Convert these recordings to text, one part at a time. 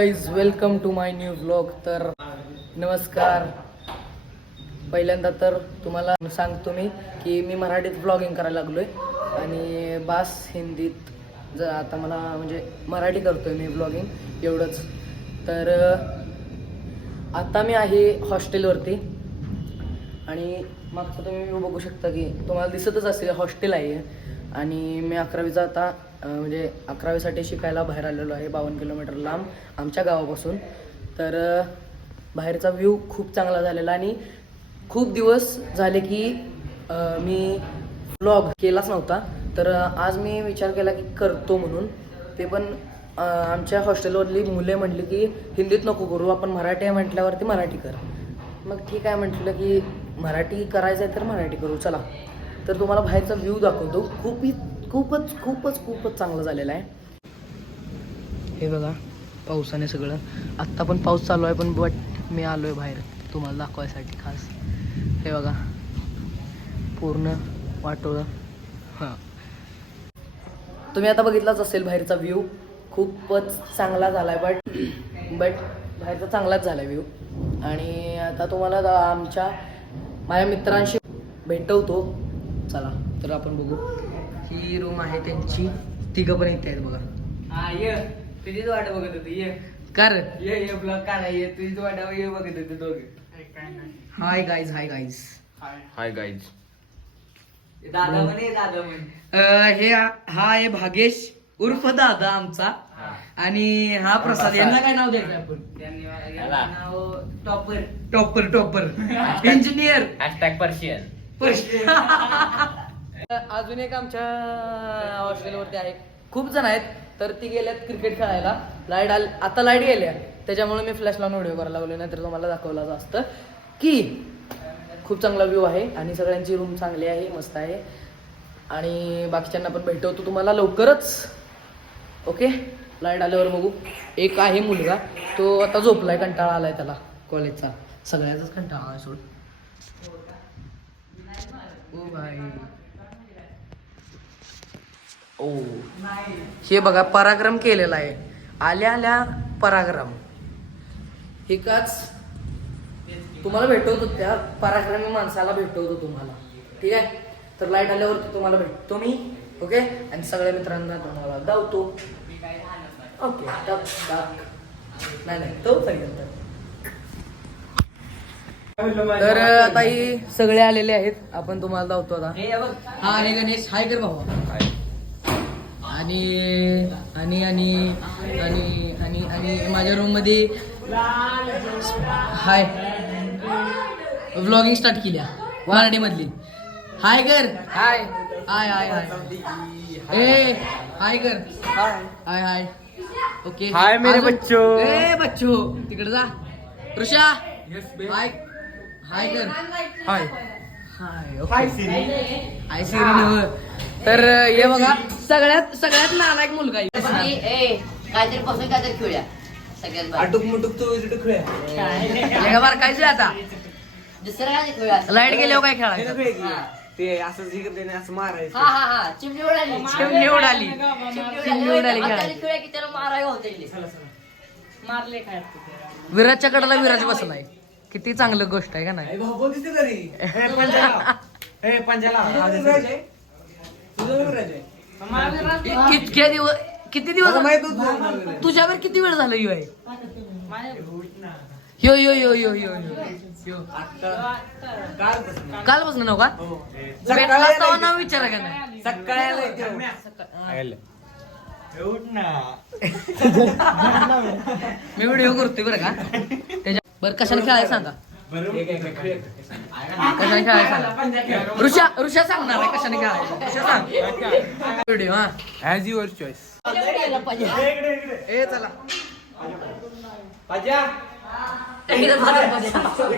Guys welcome to my new blog. तर नमस्कार. पहिल्यांदा तर तुम्हाला सांगतो मी की मी मराठीत ब्लॉगिंग करायला लागलो आहे आणि बास हिंदीत आता मला म्हणजे मराठी करतो आहे मी ब्लॉगिंग एवढंच. तर आता मी आहे हॉस्टेलवरती आणि मागचं तुम्ही बघू शकता की तुम्हाला दिसतच असेल हॉस्टेल आहे आणि मी 11वीचा आता म्हणजे 11वीसाठी शिकायला बाहेर आलेलो आहे 52 किलोमीटर लांब आमच्या गावापासून. तर बाहेरचा व्ह्यू खूप चांगला झालेला आणि खूप दिवस झाले की मी व्लॉग केलाच नव्हता. तर आज मी विचार केला की करतो म्हणून. ते पण आमच्या हॉस्टेलवरली मुले म्हटली की हिंदीत नको करू, आपण मराठी आहे म्हटल्यावरती मराठी कर. मग ठीक आहे म्हटलं की मराठी करायचं आहे तर मराठी करू चला. तर तुम्हाला बाहेरचा व्ह्यू दाखवतो. खूपच चांगलं झालेलं आहे. हे बघा पावसाने सगळं. आत्ता पण पाऊस चालू आहे पण बट मी आलो आहे बाहेर तुम्हाला दाखवायसाठी खास. हे बघा पूर्ण वाटोळं. हां तुम्ही आता बघितलाच असेल बाहेरचा व्ह्यू. खूपच चांगला झाला आहे बट बाहेरचा चांगलाच झाला आहे व्ह्यू. आणि आता तुम्हाला माझ्या मित्रांशी भेटवतो चला. तर आपण बघू. ही रूम आहे त्यांची. तिघं पण इथे आहेत बघा. हा ये तुझीच वाट बघत होती. ये कर ये ब्लॉग काढा. ये तुझीच वाट ये बघत होते दोघे. Hi guys hi guys. दादा म्हणे दादा म्हणे. हे हा आहे भागेश उर्फ दादा आमचा आणि हा प्रसाद. यांना काय नाव द्यायचं आपण? त्यांनी नाव टॉपर इंजिनियर पर्शियन. अजून एक आमच्या हॉस्टेलवरती आहे. खूप जण आहेत. तर ती गेल्यात क्रिकेट खेळायला. आता लाईट गेल्या त्याच्यामुळे मी फ्लॅश लावून व्हिडिओ करायला लागलो, नाही तर तुम्हाला दाखवलं असतं की खूप चांगला व्ह्यू आहे आणि सगळ्यांची रूम चांगली आहे, मस्त आहे. आणि बाकीच्यांना पण भेटवतो तुम्हाला लवकरच. ओके लाईट आल्यावर बघू. एक आहे मुलगा तो आता झोपलाय, कंटाळा आलाय त्याला कॉलेजचा. सगळ्याचाच कंटाळा आलाय सोड. ओ भाई ओ हे बघा पराक्रम केलेला आहे. आल्या पराक्रम. हे काच तुम्हाला भेटवतो, त्या पराक्रमी माणसाला भेटवतो तुम्हाला. ठीक आहे. तर लाईट आल्यावरती तुम्हाला भेटतो मी. ओके आणि सगळ्या मित्रांना तुम्हाला धावतो. ओके नाही तो सांगितलं. तर आता ही सगळे आलेले आहेत. आपण तुम्हाला धावतो आता. हा हे गणेश हाय कर भाऊ. आणि आणि आणि आणि आणि आणि माझ्या रूम मध्ये हाय व्लॉगिंग स्टार्ट केल्या मराठी मधली. हाय कर. हाय हाय हाय हाय ए हाय कर. हाय ओके. हाय मेरे बच्चो. ए बच्चो तिकडे जा. ऋषा हाय हाय कर. हाय हाय हाय सिरी. तर हे बघा सगळ्यात नालायक मुलगा आहे. काहीतरी पासून काहीतरी खेळूया सगळ्यात आटुक मुटुक तू खेळूया. बार कायच आता दुसरं काय खेळूया. लाईट गेल्यावर काय खेळायचं? ते असं जिकडे असं मारायचं. हा चिमणी उडाली. चिमणी उडाली. खेळूया की त्याला मारायला होते. मारले काय विराजच्या कडाला विराज बसलाय. किती चांगलं गोष्ट आहे का नाही? किती दिवस तुझ्यावर किती वेळ झाला यो आहे? यो यो यो यो यो यो कालपासून नव्ह का? नाव विचारा का नाही? मी व्हिडिओ करतोय बरं का त्याच्या. बरं कशाने खेळायला सांगा. कशाने खेळायला सांगा. ऋषा सांगणार आहे कशाने खेळायचं. ऋषा सांग व्हिडिओ. हा ॲज युअर चॉईस. ए चला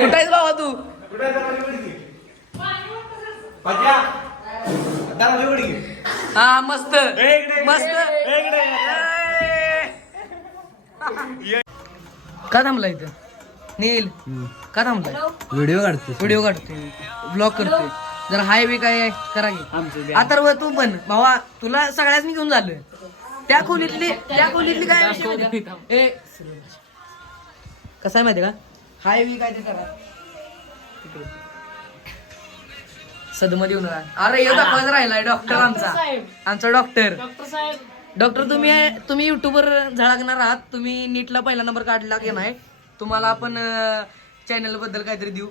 कुठायच बाबा तू? हा मस्त मस्त. का थांबला इथं नील? का थांबलाय? व्हिडिओ काढतोय ब्लॉग करतोय. जरा हाय बी काय करा की. आता तू पण भावा तुला सगळ्याच मी घेऊन झालं. त्या खोलीतली काय कसं आहे माहिती का हाय वी काय ते करा सदमध्ये येऊन राहा. अरे हे दाखवायचं राहिलाय डॉक्टर आमचा डॉक्टर डॉक्टर तुम्ही युट्यूबवर झळकणार आहात. तुम्ही नीटला पहिला नंबर काढला की नाही तुम्हाला आपण चॅनल बद्दल काहीतरी देऊ.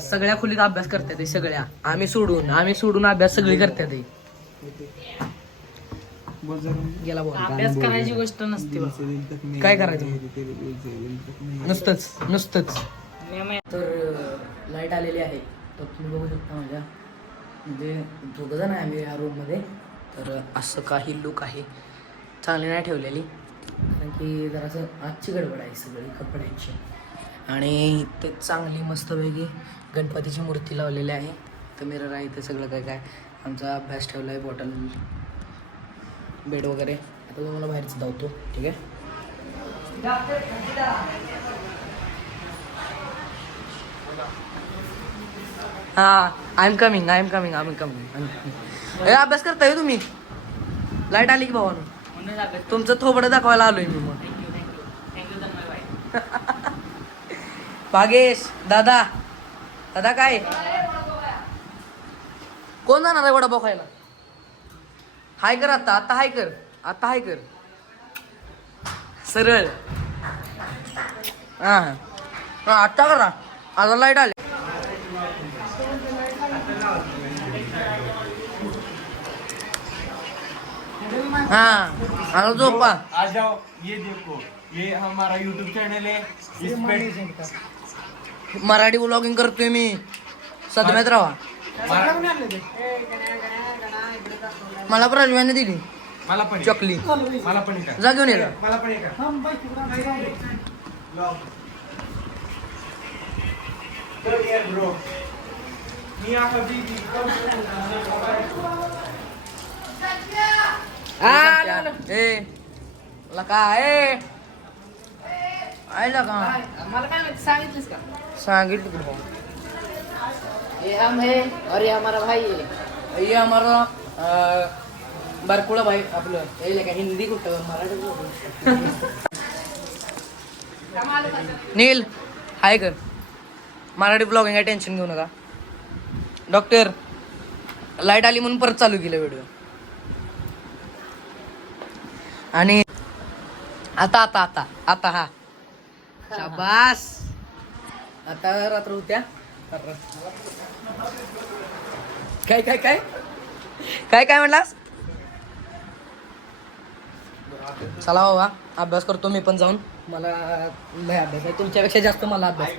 सगळ्या खोलीत अभ्यास करतात ते सगळ्या आम्ही सोडून अभ्यास सगळी करतात ते. गेला बोल अभ्यास करायची गोष्ट नसते. काय करायचं नुसतंच तर लाईट आलेली आहे तर तुम्ही बघू शकता माझ्या म्हणजे दोघं जण आहे आम्ही या रूममध्ये. तर असं काही लुक आहे चांगली नाही ठेवलेली कारण की जरासं आजची गडबड आहे सगळी कपड्यांची. आणि ते चांगली मस्तपैकी गणपतीची मूर्ती लावलेली आहे. तर मिरर आहे ते सगळं काय आमचा अभ्यास ठेवला आहे बॉटल बेड वगैरे. आता तुम्हाला बाहेरच धावतो ठीक आहे. हा आय एम कमिंग अभ्यास करताय तुम्ही. लाईट आली की भावानं तुमचं थोबडं दाखवायला आलोय मी मग. भागेश दादा काय कोण जाणार आहे वडापाव खायला. हाय कर आता हाय कर सरळ हा आता करा आता लाईट आली. हाँ हेलो जोपा आ जाओ ये देखो ये हमारा यूट्यूब चैनल है इसमें मराठी व्लॉगिंग करतोय मी सदम्यात राहा. मला प्रज्वाने दिली मला पण चॉकली मला पण एक जा घेऊन ये. मला पण एक ब्रो मी हबीबी लका मला काय माहिती सांगितलीस का? सांगितलं की भाऊ. ये हम है और ये हमारा भाई है. ये हमारा बारकुळा भाई आपलं हे काय हिंदी कुठं मराठी नील हाय कर मराठी ब्लॉगिंग आहे टेन्शन घेऊ नका. डॉक्टर लाईट आली म्हणून परत चालू केलं व्हिडिओ. आणि आता हा शाबास आता रात्र होत्या काय म्हणलास. चला बाबा अभ्यास करतो मी पण जाऊन. मला लय अभ्यास आहे तुमच्यापेक्षा जास्त मला अभ्यास आहे.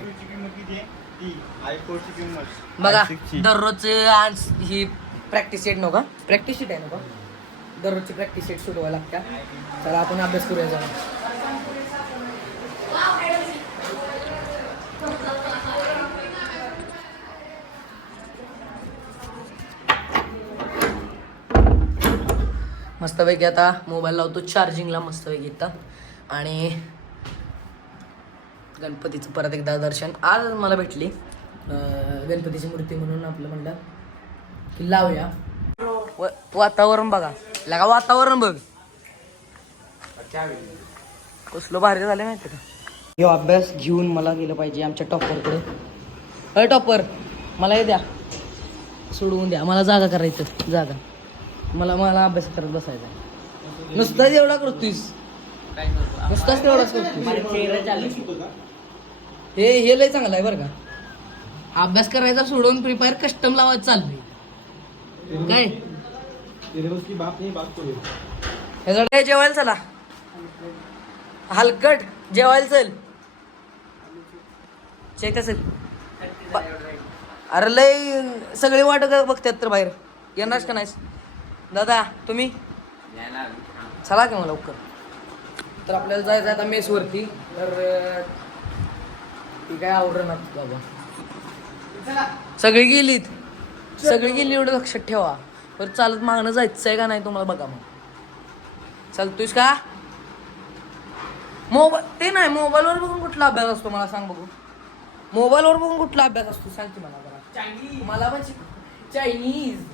बघा दररोज ही प्रॅक्टिस शीट नका प्रॅक्टिस शीट आहे नका दररोजची प्रॅक्टिस शीट सुरू व्हायला लागत्या. तर आपण अभ्यास करूया जाऊन. मस्तपैकी आता मोबाईल लावतो चार्जिंगला मस्तपैकी इथं. आणि गणपतीचं परत एकदा दर्शन आज मला भेटली गणपतीची मूर्ती म्हणून आपलं म्हणलं की लावूया. वातावरण बघा लगा वातावरण बघ कसलं भारी झालं माहिती का. ह्यो अभ्यास घेऊन मला गेलं पाहिजे आमच्या टॉपरकडे. अरे टॉपर मला हे द्या सोडवून द्या मला जागा करायचं जागा मला अभ्यास करत बसायचा. नुसताच एवढा करतोयस नुसताच तेवढाच करतोय. हे लय चांगलं आहे बरं का. अभ्यास करायचा सोडून फ्री फायर कस्टम लावायचं चाललंय काय. जेवायला चला हलकट जेवायला चल चेक असेल. अरे लय सगळे वाट बघतात तर बाहेर येणार का नाहीस दादा तुम्ही चला की मला लवकर. तर आपल्याला जायचं आता मेसवरती. तर ती काय आवडणार बाबा सगळी गेली एवढं लक्षात ठेवा. बरं चालत मागणं जायचं आहे का नाही तुम्हाला बघा मग चालतोयस का. ते नाही मोबाईलवर बघून कुठला अभ्यास असतो मला सांग बघू. मोबाईलवर बघून कुठला अभ्यास असतो सांग की मला जरा. मला पण चायनीज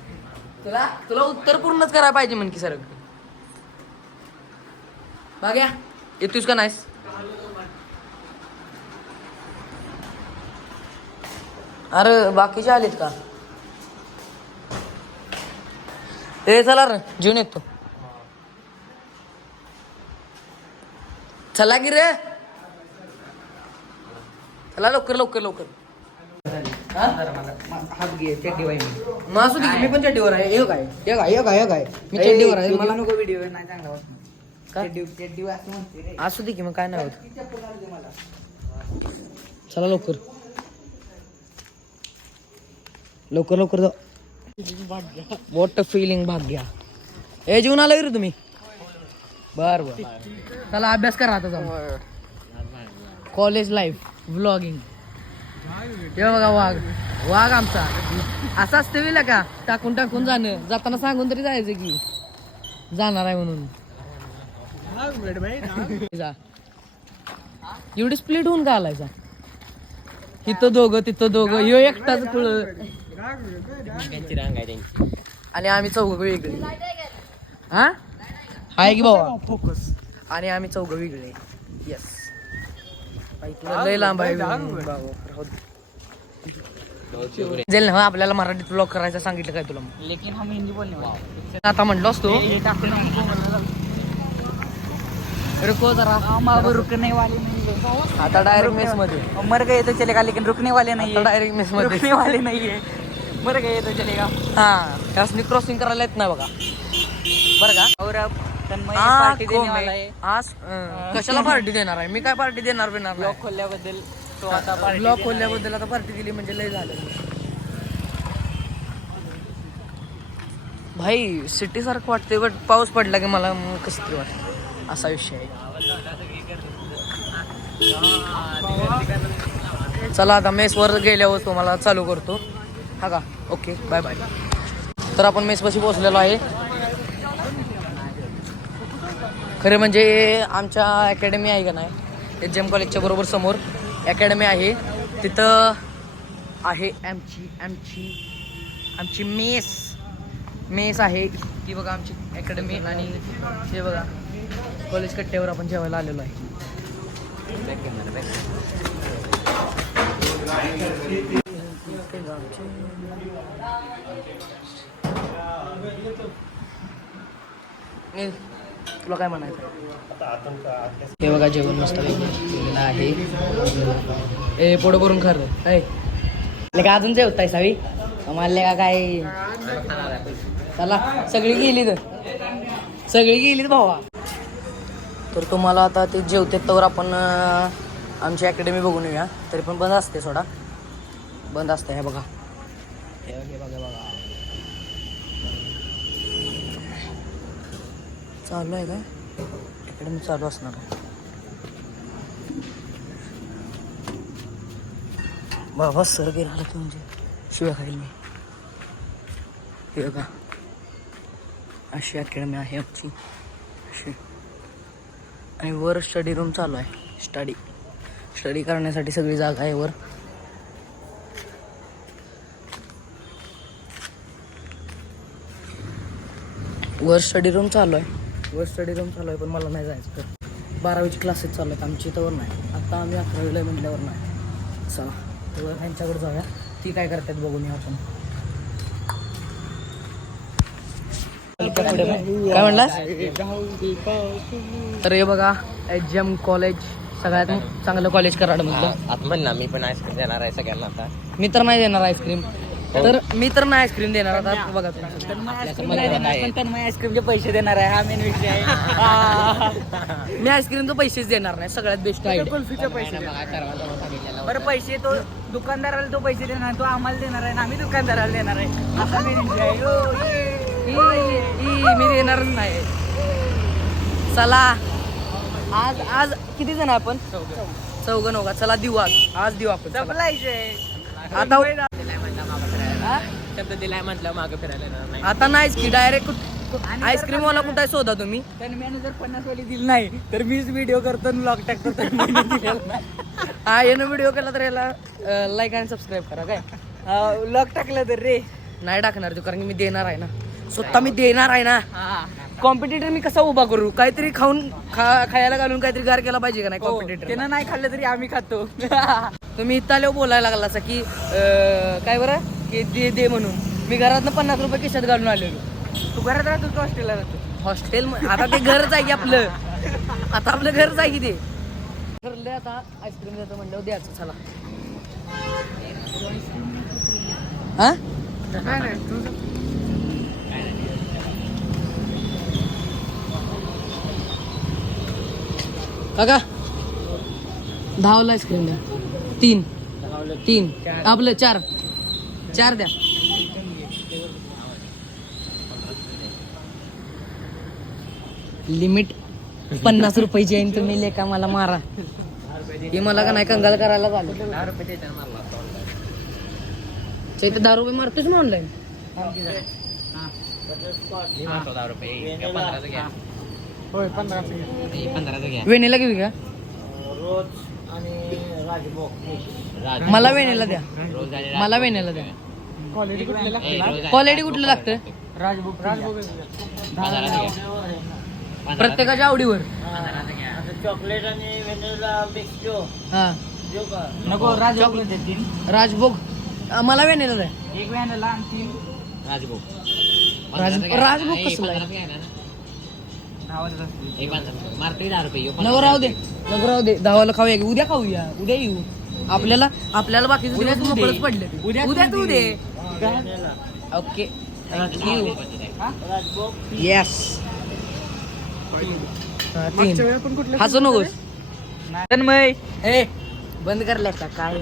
तुला उत्तर पूर्णच करायला पाहिजे म्हण की सर. बघ्या येतोस का नाहीस अरे बाकीचे आलेत का? ए चला रे जेवून येतो. चला की रे, चला लवकर लवकर लवकर. हा? हात घे चड्डी वाहिनी. मग असू दे की, मी पण चड्डीवर आहे. हे काय मी चड्डीवर आहे. मला नको व्हिडिओ नाही चांगला होत. का? चड्डी असं म्हणते रे. असू दे की, मग काय नाही होत. चला लवकर लवकर लवकर जाऊ. वॉट फिलिंग भाग्या. हे जेवून आला रे तुम्ही? बर बर, चला अभ्यास करा आता जाऊ. College life vlogging. हे बघा वाघ, वाघ आमचा असा असते विला का, टाकून टाकून जाणं, जाताना सांगून तरी जायचं की जाणार आहे म्हणून. जा. एवढी स्प्लिट होऊन का आलायचा? इथं दोघं तिथं दोघं, ह्यो एकटाच कुळ आणि आम्ही चौघ वेगळे. हा आहे की बाबा फोकस. आणि आम्ही चौघ वेगळे. येस, लय लांब आहे जेल ना. आपल्याला मराठीत ब्लॉग करायचं सांगितलं काय तुला? लेकिन हम हिंदी बोलने वाले. आता म्हटलो असतो रुको जरा, हम अब रुकने वाले नहीं है. आता डायरेक्ट मेस मध्ये. मर गए तो चलेगा लेकिन रुकने वाले नहीं है. डायरेक्ट मेस मध्ये रुकने वाले नहीं है. मर गए तो चलेगा. हा, त्यासनी क्रॉसिंग करायला येत नाही बघा, बरं का? और अब तन्मय हा, पार्टी देने वाला है. आज कशाला पार्टी देणार आहे? मी काय पार्टी देणार बिणार ब्लॉग खोलल्याबद्दल तो आता party ब्लॉग देणार खोलल्याबद्दल आता पार्टी दिली म्हणजे लय झालं. भाई सिटी सारखं वाटते, बट पाऊस पडला की मला कसं तरी वाटतं, असा विषय आहे. चला आता मेसवर गेल्यावर तुम्हाला चालू करतो. हा का? Okay, bye bye. तर आपण मेसपाशी पोहोचलेलो आहे. खरं म्हणजे आमच्या अकॅडमी आहे का नाही, HM कॉलेजच्या बरोबर समोर अकॅडमी आहे. तिथं आहे आमची मेस आहे ती बघा, आमची अकॅडमी. आणि हे बघा कॉलेज कट्ट्यावर आपण जेवायला आलेलो आहे. तुला काय म्हणायचं? हे बघा जेवण मस्त वेगळं आहे. ए पोट भरून खरं काय का अजून जेवताय सावी आम्हाला का काय? चला सगळी गेलीत भावा. तर तुम्हाला आता ते जेवते तर आपण आमची अकॅडमी बघून येऊया. तरी पण बंद असते, सोडा बंद असते. हे बघा, हे बघा चालू आहे काय? अकॅडमी चालू असणार आहे. बाबा सर गेला म्हणजे शिवाय खाईल मी. हे बघा अशी अकॅडमी आहे आमची अशी. आणि वर स्टडी रूम चालू आहे. स्टडी करण्यासाठी सगळी जागा आहे वर. वर स्टडी रूम चालू आहे. पण मला नाही जायचं. तर 12वीचे क्लासेस चालू आहेत आमची, तर नाही. आता आम्ही 11वीला म्हटल्यावर नाही. चला तर ह्यांच्याकडे जाऊया, ती काय करतात बघून या आपण. काय म्हणला? तर हे बघा HM कॉलेज, सगळ्यात चांगलं कॉलेज कराडमधलं. आता म्हण ना, मी पण आईस्क्रीम देणार आहे सगळ्यांना आता. मी तर नाही देणार आईस्क्रीम. तर मी तर नाही आईस्क्रीम देणार. आता बघा तन्मय आईस्क्रीमचे पैसे देणार आहे. हा मेन विषय आहे. मी आईस्क्रीमचे पैसेच देणार नाही. सगळ्यात बेस्ट आहे. कुल्फीचे पैसे बरं, पैसे तो दुकानदाराला तो पैसे देणार, तो आम्हाला देणार आहे ना, आम्ही दुकानदाराला देणार आहे. असा मेन विषय आहे. मी देणारच नाही. चला आज किती जण आपण? चौघ नव्हता. चला देऊ आज देऊ आपण. आता शब्द दिलाय म्हटलं मागं फिरायला नाही. आता नाहीच की, डायरेक्ट आईस्क्रीम वाला कुठे शोधा तुम्ही. तन्मयने जर 50 वाली दिली नाही तर मीच व्हिडिओ करतो ब्लॉग टाकतो. हा यानं व्हिडिओ केला तर याला लाईक आणि सबस्क्राईब करा. काय ब्लॉग टाकलं तर रे नाही टाकणार तू, कारण की मी देणार आहे ना, स्वतः मी देणार आहे ना. कॉम्पिटिटर मी कसा उभा करू काहीतरी खायला घालून काहीतरी गार केला पाहिजे का नाही कॉम्पिटिटर त्यानं नाही खाल्लं तरी आम्ही खातो तुम्ही इथं आल्यावर बोलायला लागला असं की काय बरं की दे म्हणून मी घरातनं 50 रुपये खिशात घालून आलेलो. तू घरात राहतो तू हॉस्टेलला राहतो हॉस्टेल आता ते घरच आहे की आपलं आता आपलं घरच आहे की ते ठरलं आता आईस्क्रीम द्यायचं म्हणल्यावर द्यायचं चला हा काका 10 आईस्क्रीम द्या 3 आपलं 4 द्या लिमिट 50 रुपयाची आहे तुम्ही लेका मला मारा हे मला का नाही कंगाल करायला झालं 10 रुपये देताना मारला इथं 10 रुपये मारतोच ना ऑनलाईन मी मारतो 10 रुपये 15चं घ्या होय 15 15चं घ्या वेणीला घेऊ का राज मला वेणीला द्या रोज आणि मला वेणीला द्या क्वालिटी कुठले क्वालिटी कुठलं लागतं राजभोग 15चं घ्या प्रत्येकाच्या आवडीवर 15चं घ्या चॉकलेट आणि व्हॅनिला मिक्स हा नको राजभोग देतील राजभोग मला वेणीला द्या एक व्हॅनिला आणि 3 राजभोग राजभोग कसला आहे? 15चं घ्या ना नावाचं असते एक 15 मारतोय 10 रुपये नको राहू दे 10 खाऊया की उद्या खाऊया उद्या येऊ आपल्याला बाकीचं दिवस मोकळंच पडले उद्या तू दे ओके थँक्यू येस हसू नकोस तन्मय ए बंद करल्या का काय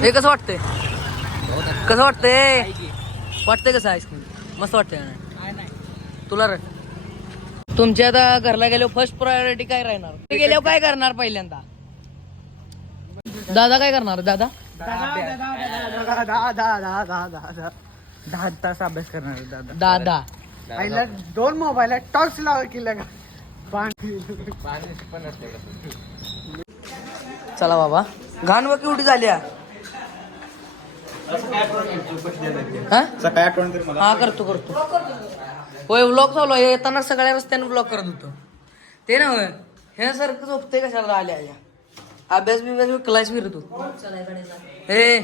हे कसं वाटतंय वाटतंय कसं आईस्क्रीम मस्त वाटतंय का नाही तुला रे तुमच्या आता घरला गेल्यावर फर्स्ट प्रायोरिटी काय राहणार ते गेल्यावर काय करणार पहिल्यांदा दादा काय करणार दादा 10 तास अभ्यास करणार दादा दादा आईला 2 मोबाईल टॉर्च लावा केला का चला बाबा घाण व केवढी झाली हा? हा करतो होय व्लॉग चालू आहे येताना सगळ्या रस्त्याने व्लॉग करत होतो ते ना होय हे सारखं झोपते कशाला आल्या अभ्यास विकलायस बी रे तू हे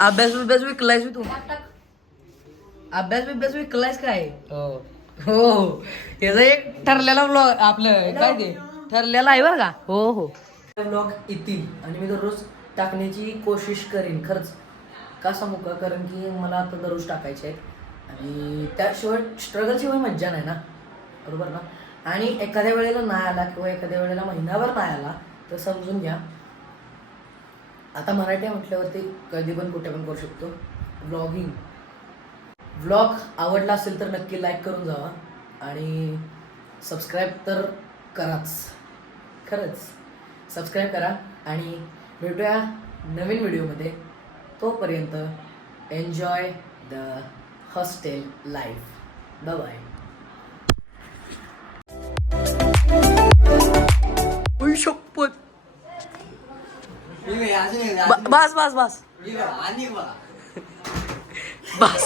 अभ्यास विकलायस बी तू अभ्यास विकलायस काय हो याचा एक ठरलेला व्लॉग आपलं काय ते ठरलेला आहे बरं का हो व्लॉग येतील आणि मी दररोज टाकण्याची कोशिश करीन खरंच का सांगू का कारण की मला आता दररोज टाकायचे आहेत आणि त्याशिवाय स्ट्रगलशिवाय मज्जा नाही ना बरोबर ना आणि एखाद्या वेळेला नाही आला किंवा एखाद्या वेळेला महिनाभर नाही आला तर समजून घ्या आता मराठी म्हटल्यावरती कधी पण कुठे पण करू शकतो व्लॉग आवडला असेल तर नक्की लाईक करून जावा आणि सबस्क्राईब तर कराच खरंच सबस्क्राईब करा आणि भेटूया नवीन व्हिडिओमध्ये तोपर्यंत enjoy the hostel life bye शपथ बस